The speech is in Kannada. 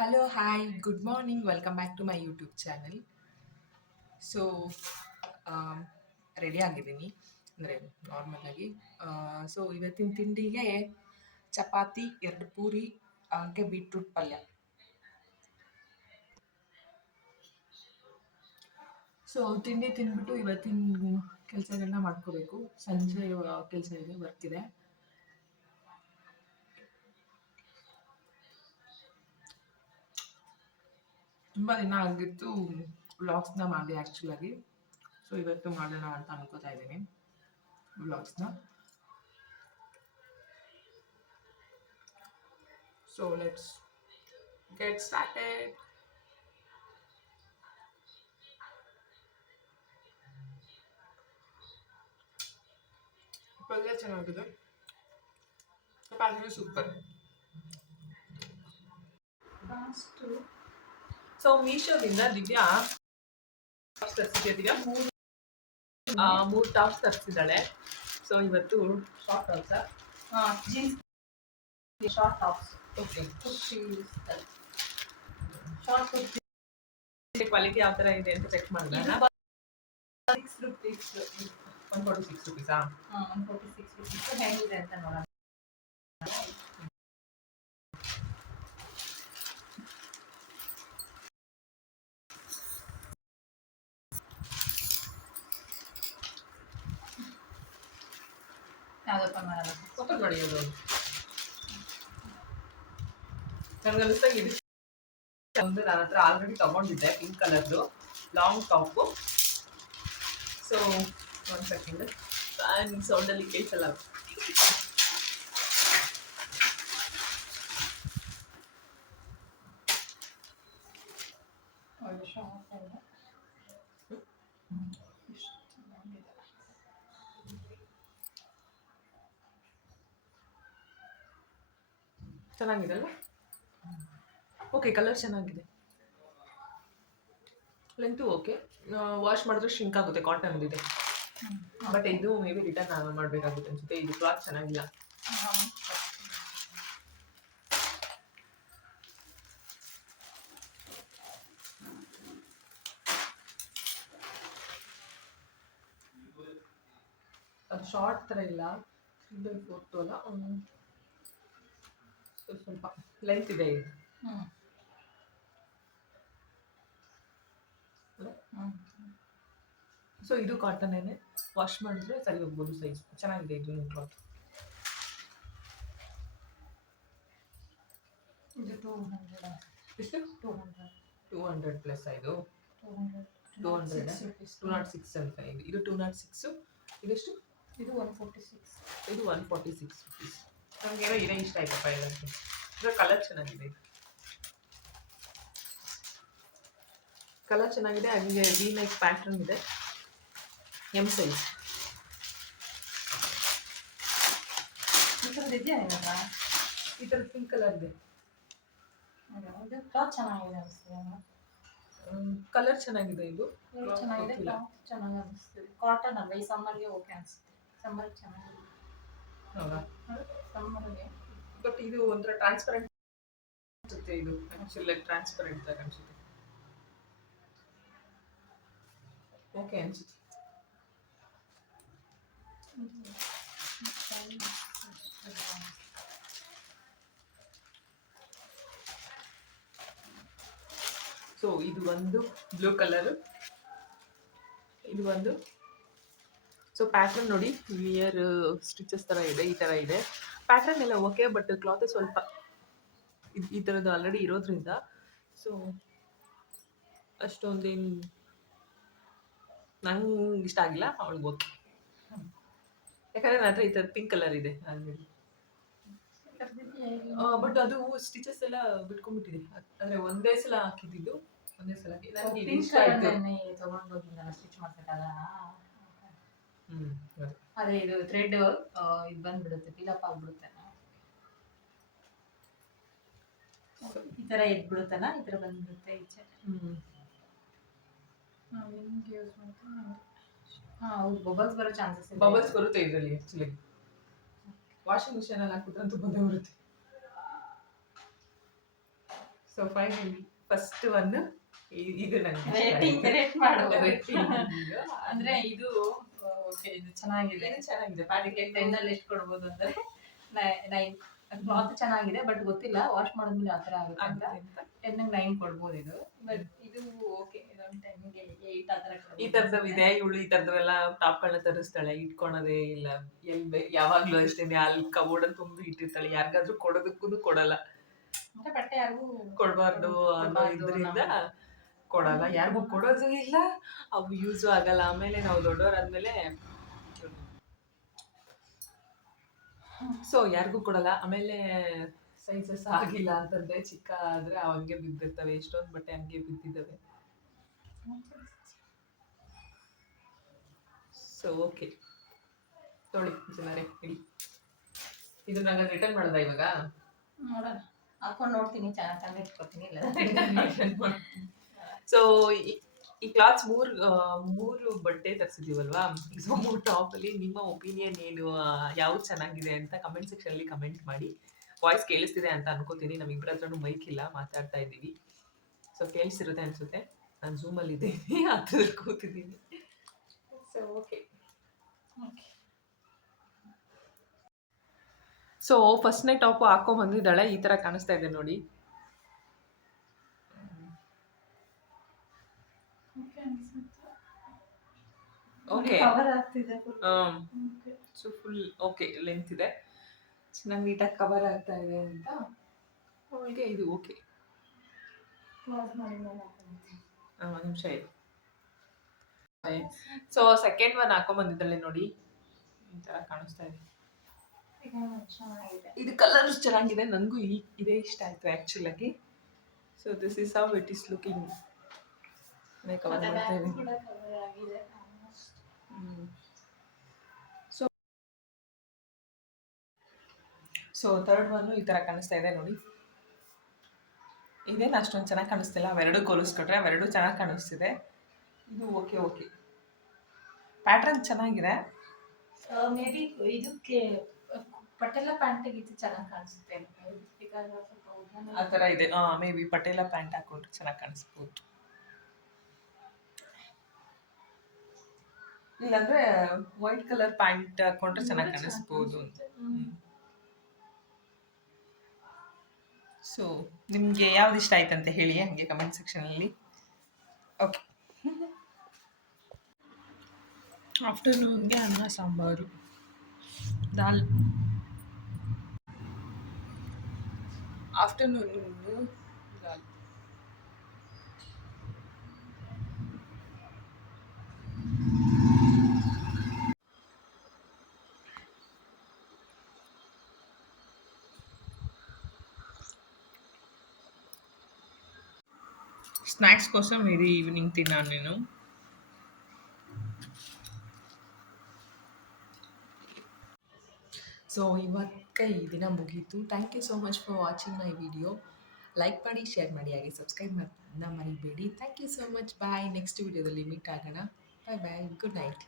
Hello, hi, good morning. Welcome back to my YouTube channel. So ready ಆಗಿದ್ದೀನಿ ಅಂದರೆ ನಾರ್ಮಲ್ ಆಗಿ. ಸೊ ಇವತ್ತಿನ ತಿಂಡಿಗೆ ಚಪಾತಿ, ಎರಡು ಪೂರಿ, ಹಾಗೆ ಬೀಟ್ರೂಟ್ ಪಲ್ಯ. ಸೊ ತಿಂಡಿ ತಿಂದ್ಬಿಟ್ಟು ಇವತ್ತಿನ ಕೆಲಸಗಳನ್ನ ಮಾಡ್ಕೋಬೇಕು. ಸಂಜೆ ಕೆಲಸ ಇದೆ, ವರ್ಕ್ ಇದೆ. ತುಂಬ ದಿನ ಆಗಿತ್ತು ವ್ಲಾಗ್ಸ್ನ ಮಾಡಿ ಆ್ಯಕ್ಚುಲಾಗಿ. ಸೊ ಇವತ್ತು ಮಾಡೋಣ ಅಂತ ಅನ್ಕೋತಾ ಇದ್ದೀನಿ ವ್ಲಾಗ್ಸ್ನ. So let's get started. ಪಲ್ಯ ಚೆನ್ನಾಗಿದೆ, ಚಪಾತಿನೂ ಸೂಪರ್. ಸೊ ಮೀಶೋದಿಂದ ದಿವ್ಯಾ ಟಾಪ್ಸ್ ತರಿಸಿದ್ಯಾ? ಮೂರು ಟಾಪ್ಸ್ ತರಿಸಿದ್ದಾಳೆ. ಸೊ ಇವತ್ತು short tops, jeans short tops, okay. Kurti short kurti quality ಯಾವ ಥರ ಇದೆ ಅಂತ ಚೆಕ್ ಮಾಡಿದೆ. 6 rupees, 146 ರುಪೀಸಾ? 146 rupees ಹೇಗಿದೆ ಅಂತ ನೋಡೋಣ. ಯಾವ್ದಪ್ಪ ಮಾಡೋಣ? ಓಪನ್ ಮಾಡಿ ಅದು. ನನಗನ್ನಿಸ್ತಾ ಇದೆ ಒಂದು ನನ್ನ ಹತ್ರ ಆಲ್ರೆಡಿ ತಗೊಂಡಿದ್ದೆ, ಪಿಂಕ್ ಕಲರ್ದು ಲಾಂಗ್ ಟಾಪು. ಸೊ ಒಂದು ಸೆಕೆಂಡ್, ಫ್ಯಾನ್ ಸೌಂಡಲ್ಲಿ ಕೇಳಿಸಲ್ಲ. ಒಳ್ಳೆ ಶಾರ್ಟ್ ಅಲ್ಲ, ಚೆನ್ನಾಗಿದೆ ಅಲ್ಲ? ಓಕೆ, ಕಲರ್ ಚೆನ್ನಾಗಿದೆ, ಲೆಂತು ಓಕೆ. ವಾಶ್ ಮಾಡಿದ್ರೆ ಶಿಂಕ್ ಆಗುತ್ತೆ, ಕಾಟನ್ ಇದೆ. ಬಟ್ ಇದು ಮೇ ಬಿ ರಿಟರ್ನ್ ಮಾಡಬೇಕಾಗುತ್ತೆ ಅನ್ಸುತ್ತೆ. ಇದು ಕ್ಲಾತ್ ಚೆನ್ನಾಗಿಲ್ಲ. ಅದು ಶಾರ್ಟ್ ಥರ ಇಲ್ಲ, 3/4 ಅಲ್ಲ, ಸ್ವಲ್ಪ ಲೆಂತ್ ಇದೆ ಇದು. ಸೊ ಇದು ಕಾಟನ್ನೇನೆ, ವಾಶ್ ಮಾಡಿದ್ರೆ ಸರಿ ಹೋಗ್ಬೋದು. ಸೈಜ್ ಚೆನ್ನಾಗಿದೆ ಇದು ಕ್ಲಾತ್. ಇದು 200, ಎಷ್ಟು? 200, 200 ಪ್ಲಸ್ ಇದು 200, 200 206 ಅಂತ ಇದೆ. ಇದು 206. ಇದೆಷ್ಟು? ಇದು 146. ಇದು 146 ರುಪೀಸ್. ನನಗೇನೋ ಇದೇ ಇಷ್ಟ ಆಯ್ತಪ್ಪ ಎಲ್ಲಕ್ಕೆ. ಇದರ ಕಲರ್ ಚೆನ್ನಾಗಿದೆ, ಇದು ಕಲರ್ ಚೆನ್ನಾಗಿದೆ. ಹಾಗೆ ವಿ ನೆಕ್ ಪ್ಯಾಟರ್ನ್ ಇದೆ, ಎಮ್ ಸೈಜ್. ಈ ಥರದ್ದು ಇದೆಯಾ ಇವಾಗ? ಈ ಥರ ಪಿಂಕ್ ಕಲರ್ ಇದೆ. ಇದು ಕ್ಲಾತ್ ಚೆನ್ನಾಗಿದೆ ಅನಿಸ್ತದೆ. ಕಲರ್ ಚೆನ್ನಾಗಿದೆ, ಇದು ಚೆನ್ನಾಗಿದೆ, ಕ್ಲಾತ್ ಚೆನ್ನಾಗಿ ಅನಿಸ್ತದೆ. ಕಾಟನ್ ಅಲ್ವಾ, ಈ ಸಮ್ಮರ್ಗೆ ಓಕೆ ಅನಿಸುತ್ತೆ. ಸಮ್ಮರ್ಗೆ ಚೆನ್ನಾಗಿದೆ. ಹೌದಾ? ಸಮ್ಮರ್ಗೆ ಬಟ್ ಇದು ಒಂಥರ ಟ್ರಾನ್ಸ್ಪರೆಂಟ್ ಅನ್ಸುತ್ತೆ. ಇದು ಆ್ಯಕ್ಚುಲಿ ಟ್ರಾನ್ಸ್ಪರೆಂಟ್ ಥರ ಅನ್ಸುತ್ತೆ. ಓಕೆ ಅನ್ಸುತ್ತೆ. ಸೊ ಇದು ಒಂದು ಬ್ಲೂ ಕಲರು, ಇದು ಒಂದು. ಸೊ ಪ್ಯಾಟರ್ನ್ ನೋಡಿ, ವಿಯರ್ ಸ್ಟಿಚಸ್ ಥರ ಇದೆ, ಈ ಥರ ಇದೆ. ಪ್ಯಾಟರ್ನ್ ಎಲ್ಲ ಓಕೆ, ಬಟ್ ಕ್ಲಾತ್ ಸ್ವಲ್ಪ ಈ ಥರದ್ದು ಆಲ್ರೆಡಿ ಇರೋದ್ರಿಂದ ಸೊ ಅಷ್ಟೊಂದೇನು ನಂಗೆ ಇಷ್ಟ ಆಗಿಲ್ಲ. ಅವಳಿಗೆ ಓಕೆ, ಯಾಕಂದರೆ ನನ್ನ ಹತ್ರ ಈ ಥರ ಪಿಂಕ್ ಕಲರ್ ಇದೆ ಆಲ್ರೆಡಿ. ಬಟ್ ಅದು ಸ್ಟಿಚಸ್ ಎಲ್ಲ ಬಿಟ್ಕೊಂಡ್ಬಿಟ್ಟಿದೆ. ಅಂದರೆ ಒಂದೇ ಸಲ ಹಾಕಿದ್ದು, ಒಂದೇ ಸಲ ನನಗೆ ಇದು ಇಷ್ಟ ಆಯಿತು. ತಗೊಂಡೋಗಿದ್ದಲ್ಲ ಸ್ಟಿಚ್ ಮಾಡ್ಸಕ್ಕಲ್ಲ. ಅದೇ. ಅದೇ ಇದು ಥ್ರೆಡ್ ಇದು ಬಂದ್ಬಿಡುತ್ತೆ, ಫಿಲಪ್ ಆಗ್ಬಿಡುತ್ತೆ. ಈ ಥರ ಎದ್ಬಿಡುತ್ತಲ್ಲ, ಈ ಥರ ಬಂದ್ಬಿಡುತ್ತೆ ಈಚೆ. ನಾವು ಹೆಂಗೆ ಯೂಸ್ ಮಾಡ್ತೀವಿ? ಹೌದು, ಬಬಲ್ಸ್ ಬರೋ ಚಾನ್ಸಸ್ ಇದೆ. ಬಬಲ್ಸ್ ಬರುತ್ತೆ ಇದರಲ್ಲಿ ಆ್ಯಕ್ಚುಲಿ. ವಾಷಿಂಗ್ ಮಿಷಿನಲ್ಲಿ ಹಾಕ್ಬಿಟ್ರೆ ಅಂತೂ ಬಂದೇ ಬರುತ್ತೆ. ಸೊ ಫೈನಲಿ ಫಸ್ಟ್ ಒನ್ ಇದು ನನಗೆ ರೇಟ್ ಮಾಡು ರೇಟಿಂಗ್ ಅಂದ್ರೆ ಇದು ಓಕೆ ಇದು ಚೆನ್ನಾಗಿದೆ ಇದು ಚೆನ್ನಾಗಿದೆ ಅದಕ್ಕೆ 10 ಅಲ್ಲಿ ಎಷ್ಟು ಕೊಡ್ಬೋದು ಅಂದ್ರೆ 9 ಕ್ಲಾತ್ ಚೆನ್ನಾಗಿದೆ ಬಟ್ ಗೊತ್ತಿಲ್ಲ ವಾಶ್ ಮಾಡಿದ್ಮೇಲೆ ಆ ಥರ ಆಗುತ್ತೆ ಅಂತ 10 ಗೆ 9 ಕೊಡ್ಬೋದು ಇದು ಬಟ್ ಇದು ಓಕೆ ಇದೊಂದು 10 ಗೆ 8 ಆ ಥರ ಈ ತರದವ್ ಇದೆ ಇವಳು ಈ ತರದವೆಲ್ಲ ಟಾಪ್ಗಳನ್ನ ತರಿಸ್ತಾಳೆ ಇಟ್ಕೊಳೋದೇ ಇಲ್ಲ ಯಾವಾಗ್ಲೂ ಅಷ್ಟೇನೆ ಅಲ್ಲಿ ಕಬೋರ್ಡ್ ಅಲ್ಲಿ ತುಂಬಿ ಇಟ್ಟಿರ್ತಾಳೆ ಯಾರಿಗಾದ್ರೂ ಕೊಡೋದಕ್ಕೂ ಕೊಡಲ್ಲ ಅಂದ್ರೆ ಬಟ್ಟೆ ಯಾರಿಗೂ ಕೊಡಬಾರ್ದು ಅನ್ನೋ ಇದರಿಂದ ಕೊಡಲ್ಲ ಯಾರಿಗೂ ಕೊಡೋದು ಇಲ್ಲ ಅವು ಯೂಸು ಆಗಲ್ಲ ಆಮೇಲೆ ನಾವು ದೊಡ್ಡವರಾದ್ಮೇಲೆ ಸೊ ಯಾರಿಗೂ ಕೊಡಲ್ಲ ಆಮೇಲೆ ಸೈಜಸ್ ಆಗಿಲ್ಲ ಅಂತಂದ್ರೆ ಚಿಕ್ಕ ಆದ್ರೆ ಅವ್ ಹಂಗೆ ಬಿದ್ದಿರ್ತವೆ ಎಷ್ಟೊಂದು ಬಟ್ಟೆ ಹಂಗೆ ಬಿದ್ದಿದ್ದಾವೆ ಸೊ ಓಕೆ ತೊಳಿ ಜನರೇ ಹೇಳಿ ಇದು ನಂಗೆ ರಿಟರ್ನ್ ಮಾಡೋದಾ ಇವಾಗ ನೋಡೋಣ ಹಾಕೊಂಡು ನೋಡ್ತೀನಿ ಚೆನ್ನಾಗಿ ಇಟ್ಕೊತೀನಿ ಇಲ್ಲ ಸೊ ಈ ಕ್ಲಾತ್ಸ್ ಮೂರು ಬಟ್ಟೆ ತರಿಸಿದೀವಲ್ವಾ ಸೊ 3 ಟಾಪ್ ಅಲ್ಲಿ ನಿಮ್ಮ ಒಪಿನಿಯನ್ ಏನು ಯಾವ್ದು ಚೆನ್ನಾಗಿದೆ ಅಂತ ಕಮೆಂಟ್ ಸೆಕ್ಷನ್ ಅಲ್ಲಿ ಕಮೆಂಟ್ ಮಾಡಿ ವಾಯ್ಸ್ ಕೇಳಿಸ್ತಿದೆ ಅಂತ ಅನ್ಕೋತೀನಿ ನಮ್ಮಿಬ್ಬರ ಹತ್ರನೂ ಮೈಕ್ ಇಲ್ಲ ಮಾತಾಡ್ತಾ ಇದ್ದೀವಿ ಸೊ ಕೇಳಿಸಿರುತ್ತೆ ಅನ್ಸುತ್ತೆ ನಾನು ಝೂಮ್ ಅಲ್ಲಿ ಇದ್ದೀನಿ ಹತ್ರದಲ್ಲಿ ಕೂತಿದ್ದೀನಿ ಸೊ ಓಕೆ ಸೊ ಫಸ್ಟ್ನೇ ಟಾಪ್ ಹಾಕೊಂಡ್ ಬಂದಿದ್ದಾಳೆ ಈ ತರ ಕಾಣಿಸ್ತಾ ಇದೆ ನೋಡಿ ಓಕೆ ಕವರ್ ಆಗ್ತಿದೆ ಸೊ ಫುಲ್ ಓಕೆ ಲೆಂತ್ ಇದೆ ಚೆನ್ನಾಗಿ ನೀಟಾಗಿ ಕವರ್ ಆಗ್ತಾ ಇದೆ ಅಂತ ಅವಳಿಗೆ ಇದು ಓಕೆ ಕ್ಲೋಸ್ ಮಾಡಿ ಮೇಲೆ ಹಾಕೊಂಡ್ತೀನಿ ಒಂದು ನಿಮಿಷ ಇದೆ ಸೊ ಸೆಕೆಂಡ್ ಒನ್ ಹಾಕೊಂಡ್ ಬಂದಿದ್ದಾಳೆ ನೋಡಿ ಈ ತರ ಕಾಣಿಸ್ತಾ ಇದೆ ಚೆನ್ನಾಗಿದೆ ಇದು ಕಲರ್ ಚೆನ್ನಾಗಿದೆ ನನಗೂ ಇದೇ ಇಷ್ಟ ಆಯ್ತು ಆಕ್ಚುಲ್ ಆಗಿ so this is how it is looking cover ಮಾಡ್ತಾ ಇದ್ದೀನಿ ಸೊ ಥರ್ಡ್ ಒನ್ ಈ ತರ ಕಾಣಿಸ್ತಾ ಇದೆ ನೋಡಿ ಇದೇನು ಅಷ್ಟೊಂದು ಚೆನ್ನಾಗಿ ಕಾಣಿಸ್ತಿಲ್ಲ ಅವೆರಡು ಹೋಲಿಸ್ಕೊಟ್ರೆ ಅವೆರಡು ಚೆನ್ನಾಗಿ ಕಾಣಿಸ್ತಿದೆ ಇದು ಓಕೆ ಓಕೆ ಪ್ಯಾಟ್ರನ್ ಚೆನ್ನಾಗಿದೆ ಮೇ ಬಿ ಇದಕ್ಕೆ ಪಟೇಲ ಪ್ಯಾಂಟಿಗಿತ್ತು ಚೆನ್ನಾಗಿ ಕಾಣಿಸುತ್ತೆ ಆ ಥರ ಇದೆ ಮೇ ಬಿ ಪಟೇಲ ಪ್ಯಾಂಟ್ ಹಾಕೊಂಡ್ರೆ ಚೆನ್ನಾಗಿ ಕಾಣಿಸ್ಬೋದು ಇಲ್ಲಾಂದ್ರೆ ವೈಟ್ ಕಲರ್ ಪ್ಯಾಂಟ್ ಹಾಕೊಂಡ್ರೆ ಚೆನ್ನಾಗಿ ಕಾಣಿಸ್ಬೋದು ಸೊ ನಿಮಗೆ ಯಾವ್ದು ಇಷ್ಟ ಆಯ್ತಂತ ಹೇಳಿ ಹಂಗೆ ಕಮೆಂಟ್ ಸೆಕ್ಷನಲ್ಲಿ ಓಕೆ ಆಫ್ಟರ್ನೂನ್ಗೆ ಅನ್ನ ಸಾಂಬಾರು ದಾಲ್ ಆಫ್ಟರ್ನೂನ್ ದಾಲ್ స్నాక్స్ కోసం ఇది ఈవినింగ్ తిన్నాను నేను ಸೊ ಇವತ್ತು ಈ ದಿನ ಮುಗೀತು thank you so much for watching my video like ಮಾಡಿ ಶೇರ್ ಮಾಡಿ ಹಾಗೆ ಸಬ್ಸ್ಕ್ರೈಬ್ ಮಾಡೋದನ್ನ ಮರಿಬೇಡಿ thank you so much bye next ವಿಡಿಯೋದಲ್ಲಿ ಮೀಟ್ ಆಗೋಣ ಬಾಯ್ ಬಾಯ್ ಗುಡ್ ನೈಟ್